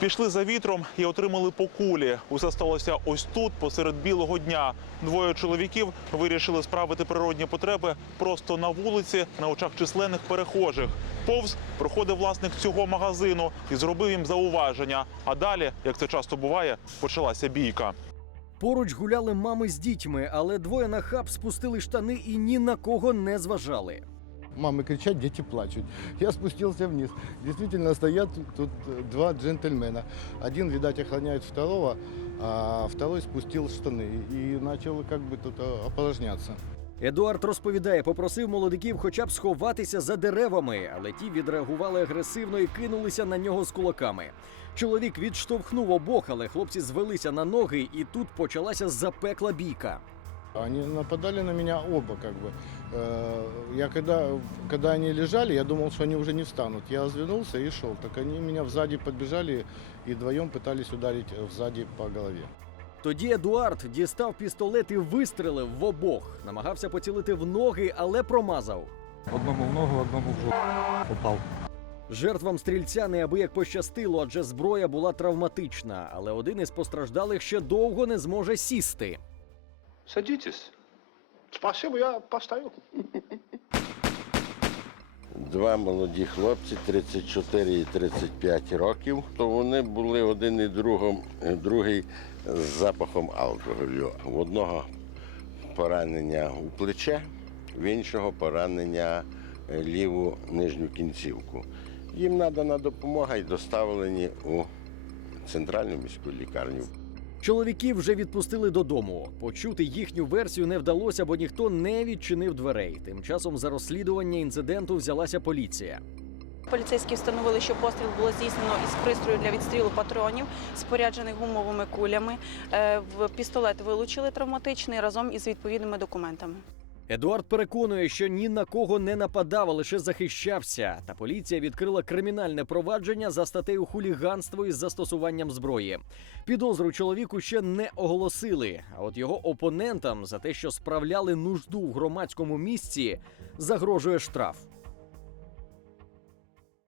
Пішли за вітром і отримали по кулі. Усе сталося ось тут, посеред білого дня. Двоє чоловіків вирішили справити природні потреби просто на вулиці на очах численних перехожих. Повз проходив власник цього магазину і зробив їм зауваження. А далі, як це часто буває, почалася бійка. Поруч гуляли мами з дітьми, але двоє нахаб спустили штани і ні на кого не зважали. Мамы кричат, дети плачут. Я спустился вниз. Действительно стоят тут э, два джентльмена. Один, видать, охраняет второго, а второй спустил штаны и начал как бы тут э, опорожняться. Едуард розповідає, попросив молодиків хоча б сховатися за деревами, але ті відреагували агресивно і кинулися на нього з кулаками. Чоловік відштовхнув обох, але хлопці звелися на ноги, і тут почалася запекла бійка. Они нападали на меня оба как бы. Э, Я когда, когда они лежали, я думал, что они уже не встанут. Я развернулся и шел. Так они меня сзади подбежали и вдвоем пытались ударить э, сзади по голове. Тоді Едуард дістав пістолет і вистрелив в обох. Намагався поцілити в ноги, але промазав. Одному в ногу, одному в жопу попав. Жертвам стрільця неабияк пощастило, адже зброя була травматична, але один із постраждалих ще довго не зможе сісти. Садитесь. Спасибо, я постою. Два молоді хлопці, 34 і 35 років. То вони були один і другом, другий з запахом алкоголю. В одного поранення у плече, в іншого поранення е, ліву нижню кінцівку. Їм надана допомога і доставлені у центральну міську лікарню. Чоловіків вже відпустили додому. Почути їхню версію не вдалося, бо ніхто не відчинив дверей. Тим часом за розслідування інциденту взялася поліція. Поліцейські встановили, що постріл було здійснено із пристрою для відстрілу патронів, споряджених гумовими кулями. Е, В пістолет вилучили травматичний разом із відповідними документами. Едуард переконує, що ні на кого не нападав, а лише захищався. Та поліція відкрила кримінальне провадження за статтею хуліганство із застосуванням зброї. Підозру чоловіку ще не оголосили. А от його опонентам за те, що справляли нужду в громадському місці, загрожує штраф.